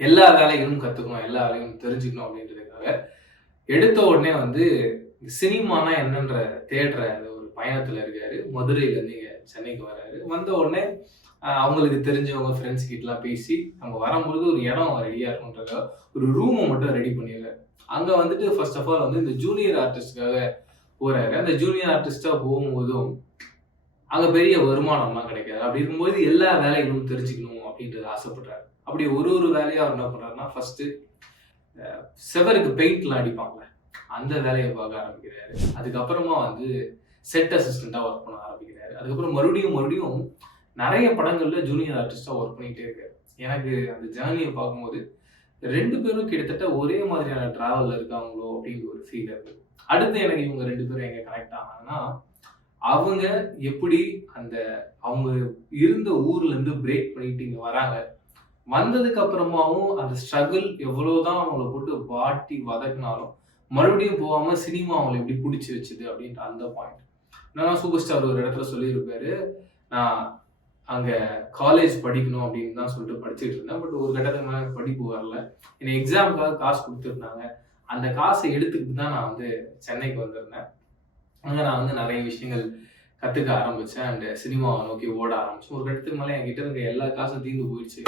எல்லா வேலைகளும் கத்துக்கணும், எல்லா வேலையும் தெரிஞ்சுக்கணும் அப்படின்றதுக்காக எடுத்த உடனே வந்து சினிமானா என்னன்ற தேடுற அந்த ஒரு பயணத்துல இருக்காரு. மதுரையிலேருந்து இங்க சென்னைக்கு வராரு. வந்த உடனே அவங்களுக்கு தெரிஞ்சவங்க ஃப்ரெண்ட்ஸ் கிட்டலாம் பேசி, நம்ம வரும்பொழுது ஒரு இடம் ரெடியா இருக்கணுன்றதுக்காக ஒரு ரூம மட்டும் ரெடி பண்ணிடுறாரு. அங்க வந்துட்டு ஃபர்ஸ்ட் ஆஃப் ஆல் வந்து இந்த ஜூனியர் ஆர்டிஸ்ட்காக போறாரு. அந்த ஜூனியர் ஆர்டிஸ்ட்டா போகும்போதும், அங்க பெரிய வருமானம்லாம் கிடைக்காது. அப்படி இருக்கும்போது எல்லா வேலைகளும் தெரிஞ்சுக்கணும் அப்படின்றது ஆசைப்படுறாரு. அப்படி ஒரு ஒரு வேலையா அவர் என்ன பண்றாருன்னா, ஃபர்ஸ்ட்டு செவருக்கு பெயிண்ட்லாம் அடிப்பாங்கல்ல, அந்த வேலைய பார்க்க ஆரம்பிக்கிறாரு. அதுக்கப்புறமா வந்து செட் அசிஸ்டன்ட்டா ஒர்க் பண்ண ஆரம்பிக்கிறாரு. அதுக்கப்புறம் மறுபடியும் நெறைய படங்கள்ல ஜூனியர் ஆர்டிஸ்ட்டா ஒர்க் பண்ணிட்டே இருக்காரு. எனக்கு அந்த ஜர்னிய பார்க்கும்போது 2 பேரும் கிட்டத்தட்ட ஒரே மாதிரியான டிராவல்ல இருக்காங்களோ அப்டின்ற ஒரு ஃபீல் இருந்தது. அடுத்து எனக்கு இவங்க 2 பேரும் எங்க கனெக்ட் ஆனாங்கன்னா, அவங்க எப்படி அந்த அவங்க இருந்த ஊர்லருந்து பிரேக் பண்ணிட்டு இங்க வராங்க. வந்ததுக்கு அப்புறமாவும் அந்த ஸ்ட்ரகிள் எவ்வளவுதான் அவங்கள போட்டு வாட்டி வதக்குனாலும், மறுபடியும் போகாம சினிமா அவங்கள எப்படி புடிச்சு வச்சுது அப்படின்ற அந்த பாயிண்ட். என்னன்னா சூப்பர் ஸ்டார் ஒரு இடத்துல சொல்லியிருப்பாரு, நான் அங்க காலேஜ் படிக்கணும் அப்படின்னு தான் சொல்லிட்டு படிச்சுட்டு இருந்தேன். பட் ஒரு கட்டத்துக்கு மேல எனக்கு படிப்பு வரல. எனக்கு எக்ஸாம்க்காக காசு குடுத்துருந்தாங்க. அந்த காச எடுத்துக்கிட்டு தான் நான் வந்து சென்னைக்கு வந்திருந்தேன். அங்க நான் வந்து நெறைய விஷயங்கள் கத்துக்க ஆரம்பிச்சேன். அண்ட் சினிமாவ நோக்கி ஓட ஆரம்பிச்சேன். ஒரு கட்டத்துக்கு மேல என்கிட்ட இருக்க எல்லா காசும் தீர்ந்து போயிடுச்சு.